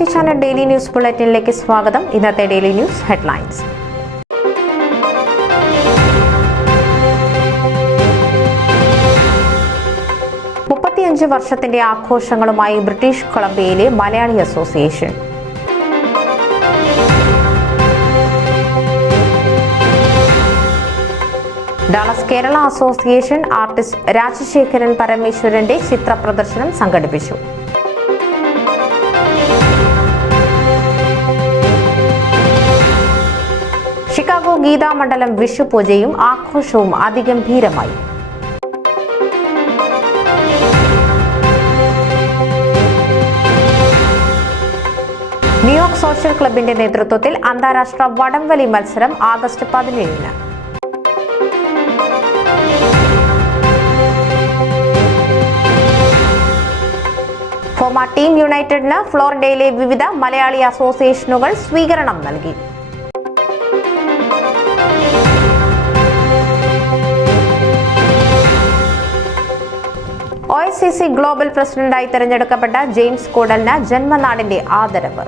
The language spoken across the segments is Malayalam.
പ്രവാസി ചാനൽ ഡെയിലി ന്യൂസ് ബുള്ളറ്റിനിലേക്ക് സ്വാഗതം. ഇന്നത്തെ ഡെയിലി ന്യൂസ് ഹെഡ്ലൈൻസ്. വർഷത്തിന്റെ ആഘോഷങ്ങളുമായി ബ്രിട്ടീഷ് കൊളംബിയയിലെ Malayali association. Dallas Kerala association artist Rajasekharan പരമേശ്വരന്റെ ചിത്ര പ്രദർശനം സംഘടിപ്പിച്ചു. ഷിക്കാഗോ ഗീതാമണ്ഡലം വിഷുപൂജയും ആഘോഷവും അതിഗംഭീരമായി. ന്യൂയോർക്ക് സോഷ്യൽ ക്ലബിന്റെ നേതൃത്വത്തിൽ അന്താരാഷ്ട്ര വടംവലി മത്സരം ആഗസ്റ്റ് 17-ന്. ഫോമ ടീം യുണൈറ്റഡിന് ഫ്ലോറിഡയിലെ വിവിധ മലയാളി അസോസിയേഷനുകൾ സ്വീകരണം നൽകി. OICC ഗ്ലോബൽ പ്രസിഡന്റായി തെരഞ്ഞെടുക്കപ്പെട്ട ജെയിംസ് കൂടലിന് ജന്മനാടിന്റെ ആദരവ്.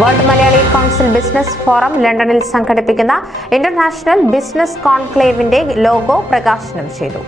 World Malayali council business forum ലണ്ടനിൽ സംഘടിപ്പിക്കുന്ന ഇന്റർനാഷണൽ ബിസിനസ് കോൺക്ലേവിന്റെ ലോഗോ പ്രകാശനം ചെയ്തു.